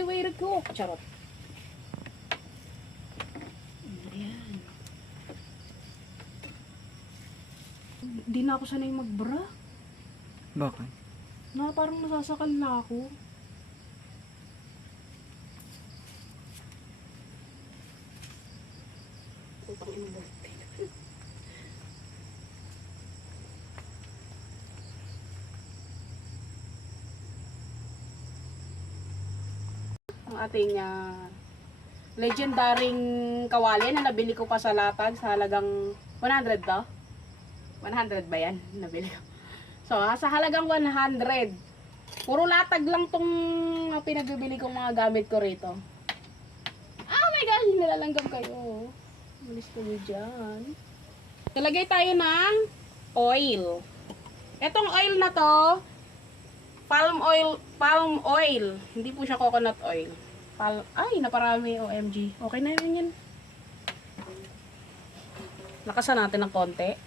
easy way to cook. Charot. Ayan. Hindi na ako sanay magbra. Bakit? Parang nasasakal na ako. Ang ating legendaring kawali na nabili ko pa sa latag sa halagang 100 to. 100 ba yan? Nabili ko. So, sa halagang 100. Puro latag lang tong pinagbibili kong mga gamit ko rito. Oh my gosh, nilalanggam kayo. Malis ko nyo dyan. Talagay tayo ng oil. Etong oil na to, palm oil. Hindi po siya coconut oil. Ay, naparami, OMG. Okay na yun yan. Lakasan natin ng konti.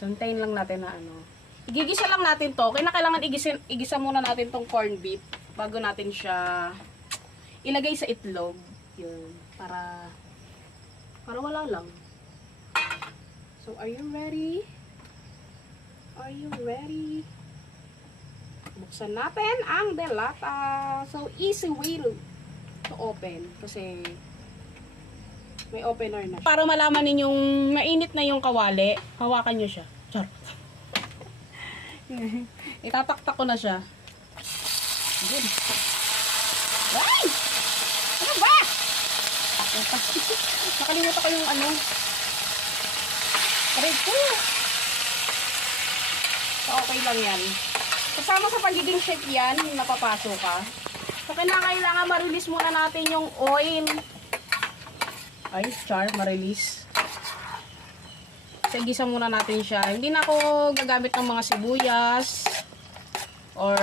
Suntayin lang natin na ano. Igigisa lang natin to. Kailangan igisa muna natin tong corned beef bago natin siya ilagay sa itlog. Yun. Para wala lang. So, are you ready? Are you ready? Buksan natin ang delata. So, easy way to open. Kasi, may opener na. Para malaman ninyong mainit na yung kawali, hawakan nyo siya. Char. Itataktak ko na siya. Good. Ay! Ano ba? Nakalimutan ko yung ano. Aray ko. So, okay lang yan. Kasama sa pagiging chef yan, napapasok ka. So, kailangan ma-release muna natin yung oil. Ay, char, ma-release. So, igisa muna natin siya. Hindi na ako gagamit ng mga sibuyas. Or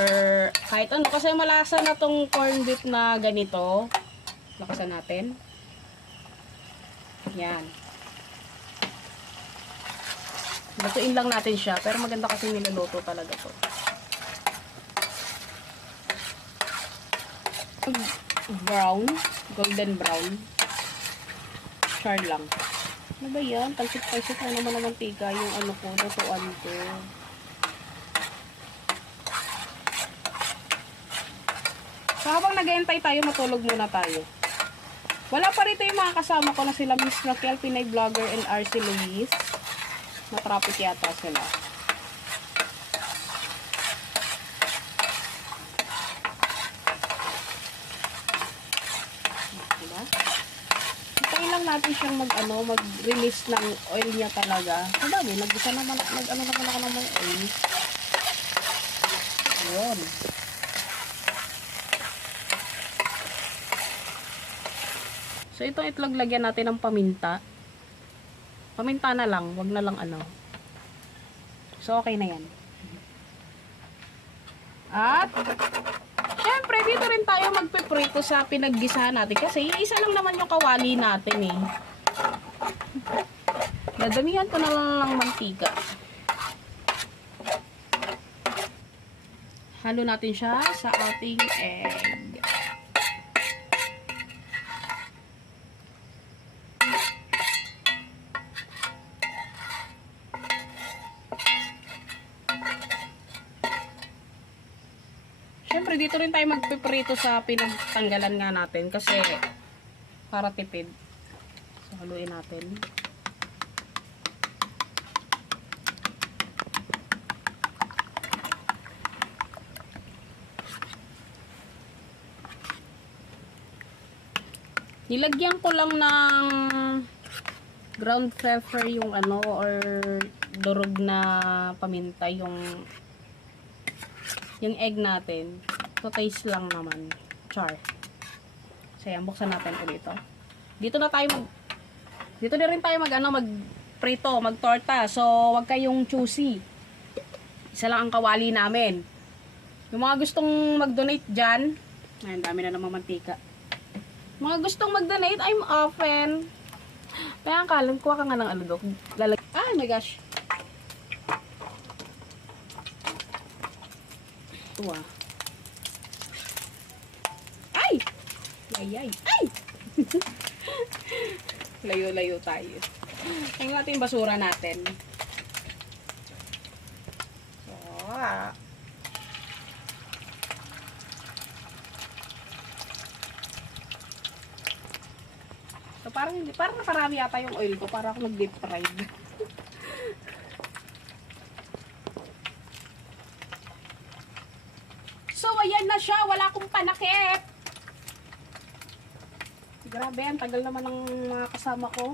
kahit ano. Kasi malasa na tong corned beef na ganito. Lakasan natin. Yan. Lutuin lang natin siya. Pero maganda kasi niluluto talaga to. Brown. Golden brown. Char lang. Ano ba yan? Talsik-talsik na naman ng mantika yung ano ko, lutuan ko. So habang nag-eentay tayo, matulog muna tayo. Wala pa rito yung mga kasama ko na sila Miss Raquel, Pinay Vlogger, and RC Luis. Natrapit yata sila. Diba? Hintayin lang natin siyang mag-release ng oil niya talaga. Sabi, nag-isa naman, naman ako ng mga oil. Ayun. So, itong itlog lagyan natin ng paminta. Paminta na lang, wag na lang ano. So, okay na yan. At, syempre, dito rin tayo magpiprito sa pinaggisahan natin. Kasi, isa lang naman yung kawali natin eh. Dadamihan ko na lang ng mantika. Halo natin siya sa ating egg. Siyempre, dito rin tayo magpiprito sa pinagtanggalan nga natin kasi para tipid. So, haluin natin. Nilagyan ko lang ng ground pepper yung ano or durog na paminta yung egg natin. So taste lang naman. Char. So yan, buksan natin ulit ito. Dito na rin tayo magprito, magtorta. So wag kayong choosy. Isa lang ang kawali namin. Yung mga gustong mag-donate dyan, ayun, dami na naman mantika. Mga gustong mag-donate, I'm open. Kaya ang kalam, kuha ka nga ng ano do. Ah, my gosh. Ito ah. Ay! Layo-layo tayo. Tingnan natin yung basura natin. So, parang naparami yata yung oil ko para ako nag-deep fried. So, ayan na siya. Wala akong panakip. Grabe, ang tagal naman ng mga kasama ko.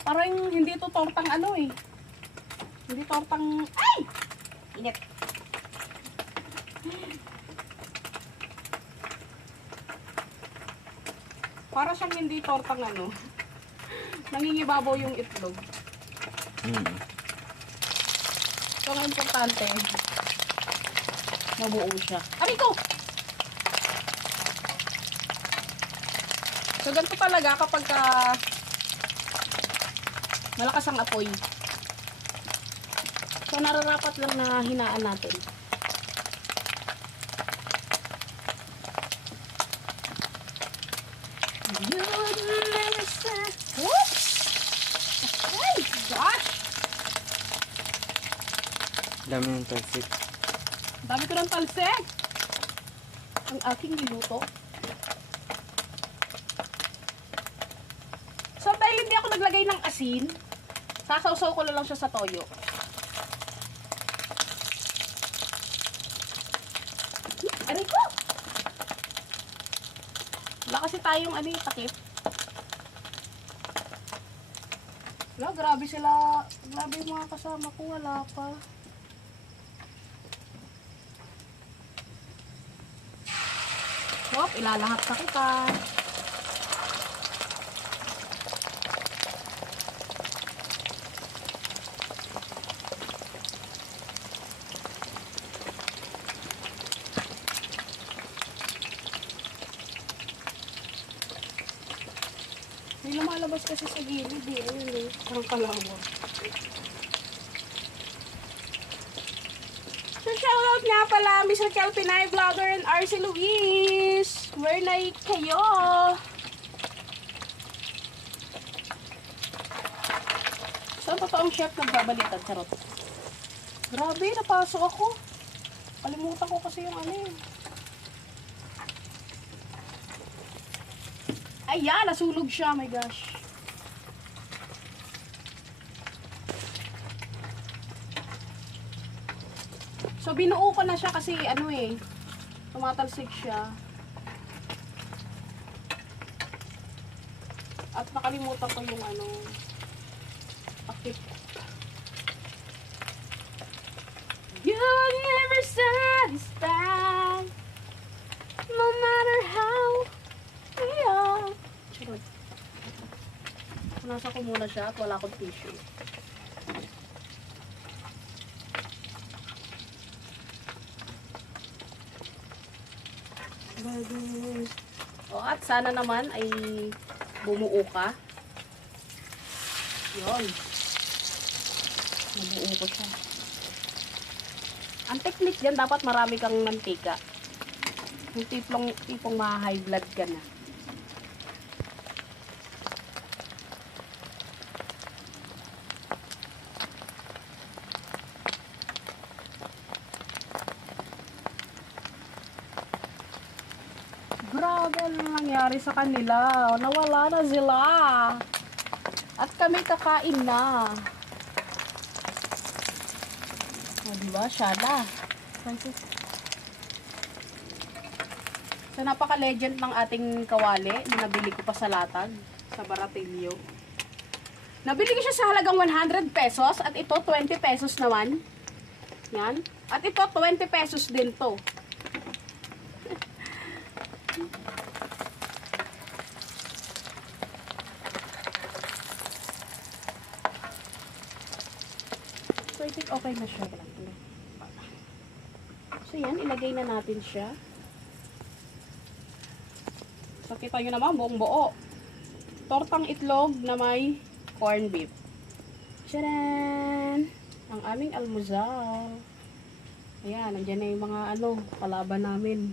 Parang hindi ito tortang ano eh. Hindi tortang... Ay! Init. Para siyang hindi tortang ano. Nangingibabaw yung itlog. So, ang importante, mabuo siya. Aray ko! So, ganito talaga kapag malakas ang apoy. So, nararapat lang na hinaan natin. Whoops! Ay, gosh! Dami ng talsik. Dami ko ng talsik. Ang aking niluto. So, dahil hindi ako naglagay ng asin, sasawsaw ko na lang siya sa toyo. Aray ko! Wala kasi tayong takip. Wala, grabe sila. Grabe yung mga kasama ko. Wala pa. Hop, ilalahat sa kita. May lumalabas kasi sa gilid eh. Ayun eh. Parang kalawa. So shoutout nga pala Mr. Kelpinay Vlogger and RC Luis. Where na kayo? So totoong chef nagbabalitan. Charot. Grabe, napasok ako. Kalimutan ko kasi yung ano eh. Ayan, nasunog siya. Oh my gosh. So, binuo ko na siya kasi ano eh. Tumatalsik siya. At nakalimutan ko yung ano. Pakip. You'll never satisfied. No matter how. Ayan. Charot. Nasa ko muna siya at wala akong tissue. O, at sana naman ay bumuo ka. Yun. Nabuo ko siya. Ang technique dyan, dapat marami kang mantika. Yung tipong ma-high blood ka na. Grabe ang nangyari sa kanila. Nawala na sila. At kami kakain na. O, diba? Siya na. So, napaka-legend ng ating kawali na nabili ko pa sa latag. Sa Baratillo. Nabili ko siya sa halagang 100 pesos. At ito, 20 pesos naman. Yan. At ito, 20 pesos din to. So, I think okay na siya. So, yan. Ilagay na natin siya. So, kita nyo naman, buong buo. Tortang itlog na may corned beef. Tcharan! Ang aming almusal. Ayan, nandiyan na yung mga kalaban namin.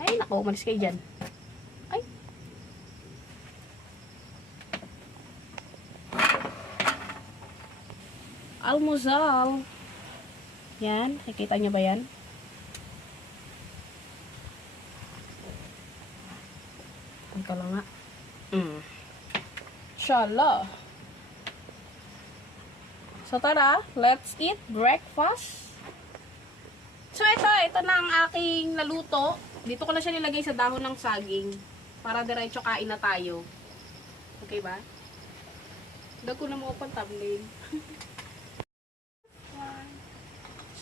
Ay, naku, umalis kayo dyan. Ay, Almusal. Yan, nakikita niyo ba yan? Ito lang nga. Inshallah. So tara, let's eat breakfast. So ito na ang aking naluto. Dito ko na siya nilagay sa dahon ng saging para diretso kain na tayo. Okay ba? Dago na mo pang thumbnail.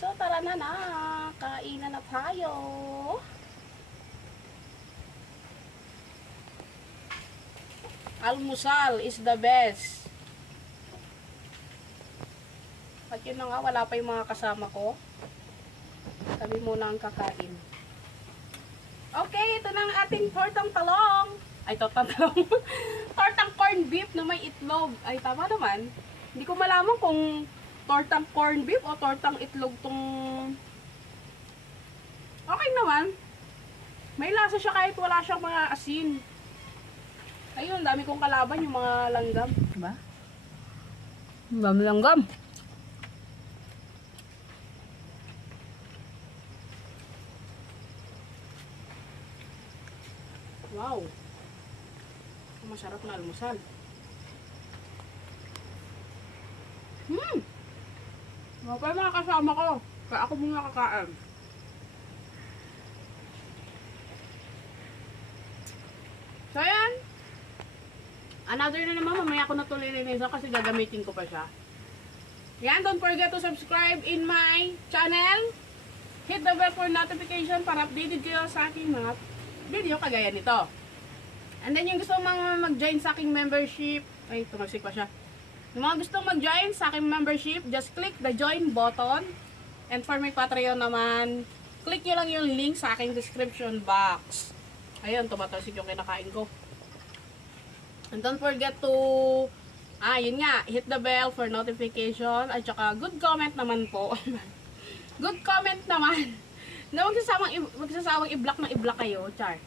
So tara na, kainan na tayo. Almusal is the best. At yun na nga, wala pa yung mga kasama ko. Kami muna ang kakain. Okay, ito na ang ating tortang talong. Ay, tortang talong. Tortang corn beef na may itlog. Ay, tama naman. Hindi ko malaman kung tortang corn beef o tortang itlog tong... Okay naman. May lasa siya kahit wala siyang mga asin. Ayun, dami kong kalaban yung mga langgam. Diba? Ang dami langgam. Wow. Masarap na almusal. Mga pa mga kasama ko. Kaya ako muna kakain. So yan. Another na naman, mamaya ko na ito lilinisan kasi gagamitin ko pa siya. Yan, don't forget to subscribe in my channel. Hit the bell for notification para updated kayo sa aking mga video kagaya nito. And then yung gusto mga mag-join sa aking membership, ay tumagsik pa siya. Yung mga gustong mag-join sa aking membership, just click the join button. And for my Patreon naman, click nyo lang yung link sa aking description box. Ayun, tumatalsik yung kinakain ko. And don't forget to, yun nga, hit the bell for notification. At saka, good comment naman po. Good comment naman. Na magsasawang i-block na i-block kayo, char.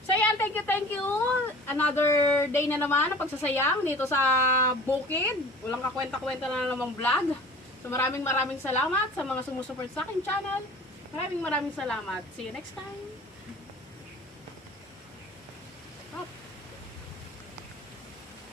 So yan, thank you. Another day na naman ng pagsasayang dito sa bukid. Walang kakwenta-kwenta na namang vlog. So maraming salamat sa mga sumusuport sa aking channel. Maraming salamat. See you next time.